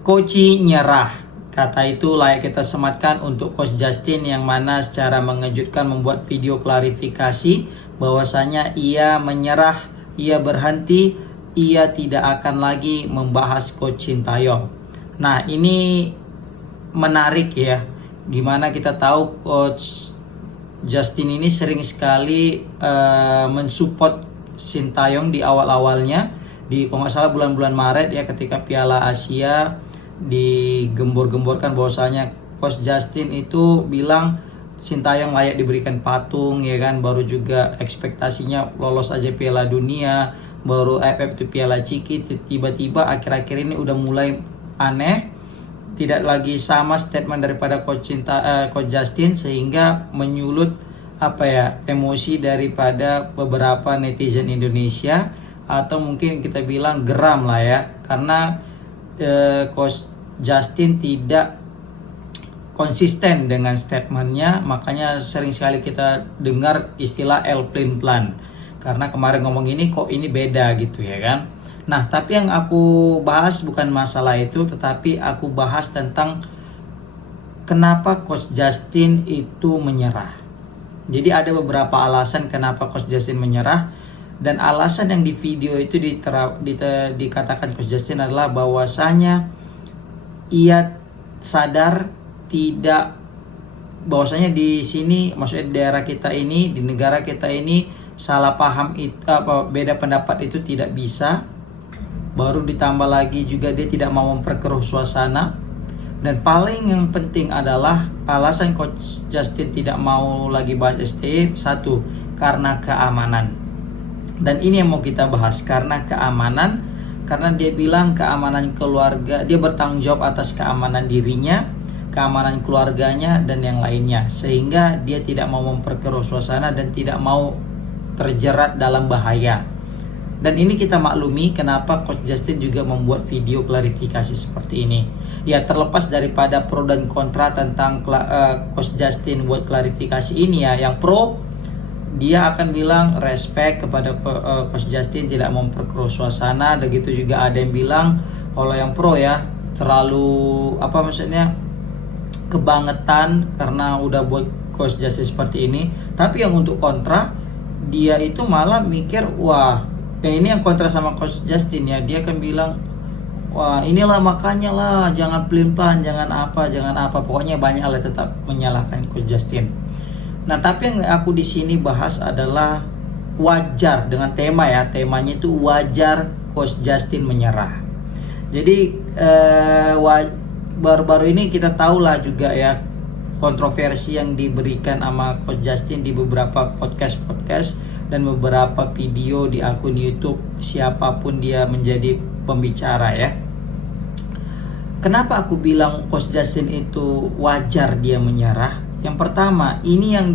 Koci nyerah. Kata itu layak kita sematkan untuk Coach Justin yang mana secara mengejutkan membuat video klarifikasi bahwasanya ia menyerah, ia berhenti, ia tidak akan lagi membahas Coach Sintayong. Nah, ini menarik ya. Gimana kita tahu Coach Justin ini sering sekali mensupport Sintayong di awal-awalnya, di kalau nggak salah bulan-bulan Maret ya, ketika Piala Asia digembor-gemborkan bahwasanya Coach Justin itu bilang Sintayong layak diberikan patung ya kan, baru juga ekspektasinya lolos aja Piala Dunia, baru AFF itu Piala Ciki, tiba-tiba akhir-akhir ini udah mulai aneh, tidak lagi sama statement daripada Coach Justin, sehingga menyulut emosi daripada beberapa netizen Indonesia, atau mungkin kita bilang geram lah ya, karena Coach Justin tidak konsisten dengan statementnya. Makanya sering sekali kita dengar istilah airplane plan, karena kemarin ngomong ini kok ini beda gitu ya kan. Nah, tapi yang aku bahas bukan masalah itu, tetapi aku bahas tentang kenapa Coach Justin itu menyerah. Jadi ada beberapa alasan kenapa Coach Justin menyerah, dan alasan yang di video itu dikatakan Coach Justin adalah bahwasanya ia sadar bahwasanya di sini, maksudnya di daerah kita ini, di negara kita ini, salah paham itu beda pendapat itu tidak bisa. Baru ditambah lagi juga dia tidak mau memperkeruh suasana. Dan paling yang penting adalah alasan Coach Justin tidak mau lagi bahas STY, satu, karena keamanan. Dan ini yang mau kita bahas, karena keamanan, karena dia bilang keamanan keluarga, dia bertanggung jawab atas keamanan dirinya, keamanan keluarganya, dan yang lainnya, sehingga dia tidak mau memperkeruh suasana dan tidak mau terjerat dalam bahaya. Dan ini kita maklumi kenapa Coach Justin juga membuat video klarifikasi seperti ini. Ya, terlepas daripada pro dan kontra tentang Coach Justin buat klarifikasi ini ya, yang pro dia akan bilang respect kepada Coach Justin tidak memperkeruh suasana. Dan gitu juga ada yang bilang kalau yang pro ya terlalu kebangetan karena udah buat Coach Justin seperti ini. Tapi yang untuk kontra, dia itu malah mikir ini yang kontra sama Coach Justin ya, dia akan bilang inilah makanya lah, jangan pelin-pelan, jangan apa, pokoknya banyak lah tetap menyalahkan Coach Justin. Nah, tapi yang aku di sini bahas adalah wajar dengan temanya itu wajar Coach Justin menyerah. Jadi baru-baru ini kita tahu lah juga ya kontroversi yang diberikan sama Coach Justin di beberapa podcast dan beberapa video di akun YouTube siapapun dia menjadi pembicara ya. Kenapa aku bilang Coach Justin itu wajar dia menyerah? Yang pertama, ini yang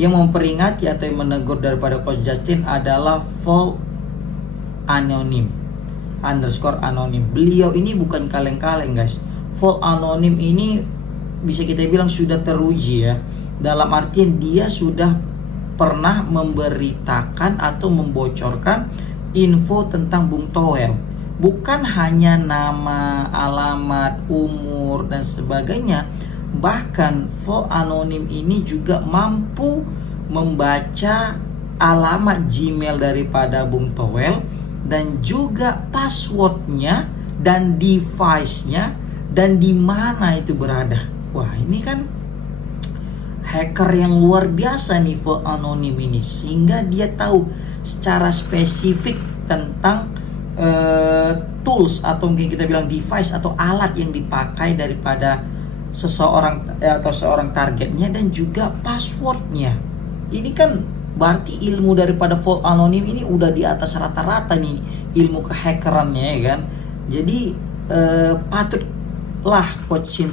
yang memperingati atau yang menegur daripada Coach Justin adalah Volt Anonim _anonim. Beliau ini bukan kaleng-kaleng guys. Volt Anonim ini bisa kita bilang sudah teruji ya, dalam artian dia sudah pernah memberitakan atau membocorkan info tentang Bung Toel. Bukan hanya nama, alamat, umur, dan sebagainya. Bahkan Volt Anonim ini juga mampu membaca alamat Gmail daripada Bung Toel, dan juga passwordnya dan device-nya, dan di mana itu berada. Wah, ini kan hacker yang luar biasa nih Volt Anonim ini, sehingga dia tahu secara spesifik tentang tools atau mungkin kita bilang device atau alat yang dipakai daripada seseorang atau seorang targetnya, dan juga passwordnya. Ini kan berarti ilmu daripada Volt Anonim ini udah di atas rata-rata nih ilmu kehackerannya ya kan. Jadi patutlah Coach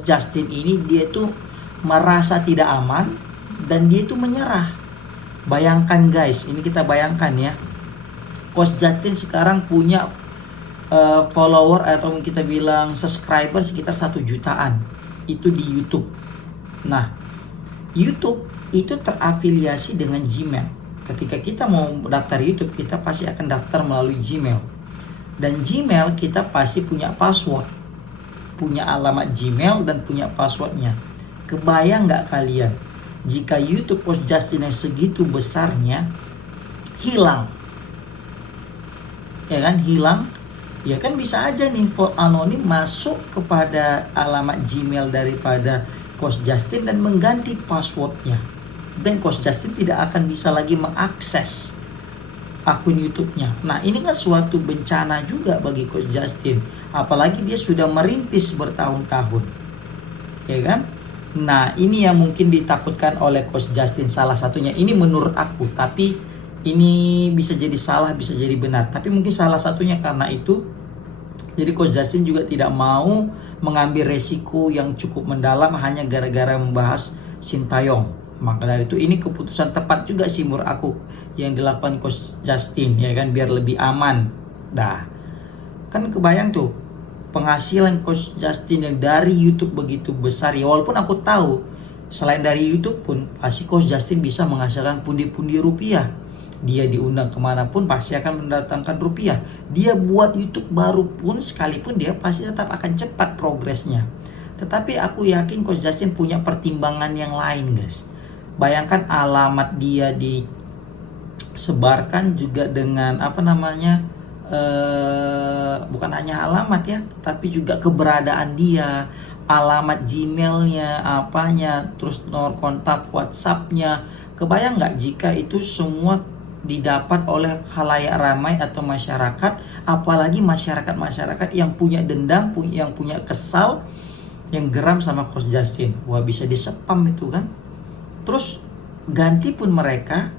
Justin ini dia tuh merasa tidak aman dan dia tuh menyerah. Bayangkan guys, ini kita bayangkan ya, Coach Justin sekarang punya follower atau kita bilang subscriber sekitar 1 jutaan itu di YouTube. Nah, YouTube itu terafiliasi dengan Gmail. Ketika kita mau daftar YouTube, kita pasti akan daftar melalui Gmail. Dan Gmail kita pasti punya password, punya alamat Gmail dan punya passwordnya. Kebayang nggak kalian jika YouTube Coach Justin yang segitu besarnya hilang? Ya kan, hilang. Ya kan bisa aja nih vote anonim masuk kepada alamat Gmail daripada Coach Justin dan mengganti passwordnya. Dan Coach Justin tidak akan bisa lagi mengakses akun YouTube-nya. Nah, ini kan suatu bencana juga bagi Coach Justin. Apalagi dia sudah merintis bertahun-tahun. Ya kan? Nah, ini yang mungkin ditakutkan oleh Coach Justin salah satunya. Ini menurut aku, tapi ini bisa jadi salah, bisa jadi benar. Tapi mungkin salah satunya karena itu. Jadi Coach Justin juga tidak mau mengambil resiko yang cukup mendalam hanya gara-gara membahas Sintayong. Maka dari itu ini keputusan tepat juga sih menurut aku yang dilakukan Coach Justin, ya kan, biar lebih aman. Dah, kan kebayang tuh penghasilan Coach Justin yang dari YouTube begitu besar ya. Walaupun aku tahu selain dari YouTube pun pasti Coach Justin bisa menghasilkan pundi-pundi rupiah. Dia diundang kemanapun pasti akan mendatangkan rupiah. Dia buat YouTube baru pun sekalipun dia pasti tetap akan cepat progresnya. Tetapi aku yakin Coach Justin punya pertimbangan yang lain, guys. Bayangkan alamat dia disebarkan juga dengan bukan hanya alamat ya, tapi juga keberadaan dia, alamat Gmailnya, apanya, terus nomor kontak WhatsAppnya. Kebayang nggak jika itu semua didapat oleh khalayak ramai atau masyarakat, apalagi masyarakat yang punya dendam, yang punya kesal, yang geram sama Coach Justin. Wah, bisa di-spam itu kan. Terus ganti pun mereka,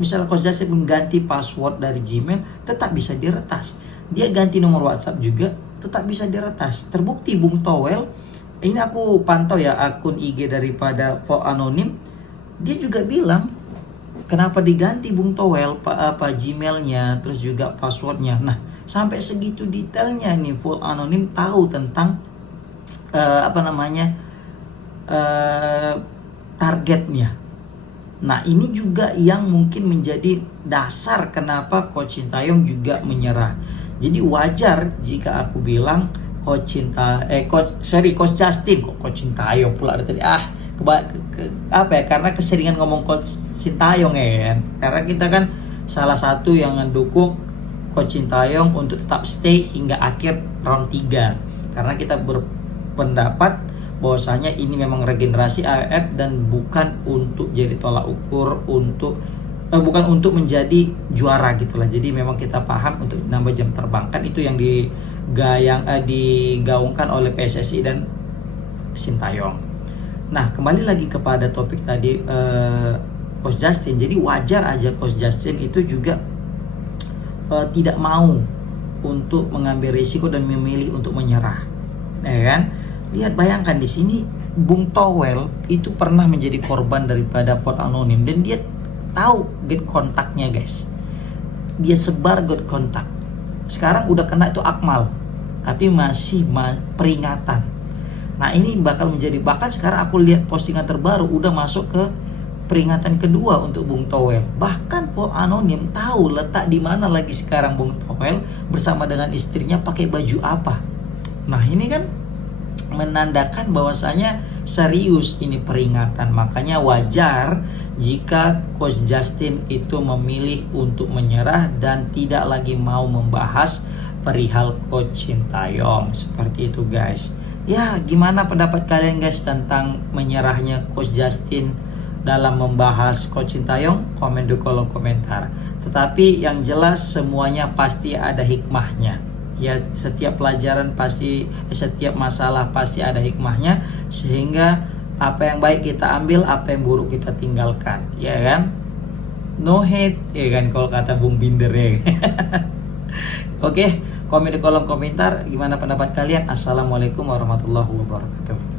misalnya Coach Justin mengganti password dari Gmail, tetap bisa diretas. Dia ganti nomor WhatsApp juga, tetap bisa diretas. Terbukti Bung Towel, ini aku pantau ya akun IG daripada vote anonim, dia juga bilang kenapa diganti Bung Towel Gmailnya, terus juga passwordnya. Nah, sampai segitu detailnya nih vote anonim tahu tentang targetnya. Nah, ini juga yang mungkin menjadi dasar kenapa Coach Sintayong juga menyerah. Jadi wajar jika aku bilang Coach Justin, Coach Sintayong pula tadi. Karena keseringan ngomong Coach Sintayong ya kan. Karena kita kan salah satu yang mendukung Coach Sintayong untuk tetap stay hingga akhir round 3. Karena kita berpendapat bahwasanya ini memang regenerasi AFF dan bukan untuk jadi tolak ukur bukan untuk menjadi juara gitulah. Jadi memang kita paham untuk nambah jam terbang, kan itu yang digaungkan oleh PSSI dan Sintayong. Nah, kembali lagi kepada topik tadi Coach Justin. Jadi wajar aja Coach Justin itu juga tidak mau untuk mengambil risiko dan memilih untuk menyerah, ya kan? Lihat, bayangkan di sini Bung Towel itu pernah menjadi korban daripada vote anonim dan dia tahu get kontaknya, guys. Dia sebar get kontak. Sekarang udah kena itu Akmal, tapi masih peringatan. Nah, ini bakal bahkan sekarang aku lihat postingan terbaru udah masuk ke peringatan kedua untuk Bung Towel. Bahkan vote anonim tahu letak di mana lagi sekarang Bung Towel bersama dengan istrinya pakai baju apa. Nah, ini kan menandakan bahwasanya serius ini peringatan. Makanya wajar jika Coach Justin itu memilih untuk menyerah dan tidak lagi mau membahas perihal Coach Sintayong. Seperti itu, guys. Ya, gimana pendapat kalian, guys, tentang menyerahnya Coach Justin dalam membahas Coach Sintayong? Komen di kolom komentar. Tetapi yang jelas semuanya pasti ada hikmahnya. Ya, setiap pelajaran setiap masalah pasti ada hikmahnya, sehingga apa yang baik kita ambil, apa yang buruk kita tinggalkan, ya kan? No hate, ya kan, kalau kata Bung Binder ya. Oke, komen di kolom komentar gimana pendapat kalian. Assalamualaikum warahmatullahi wabarakatuh.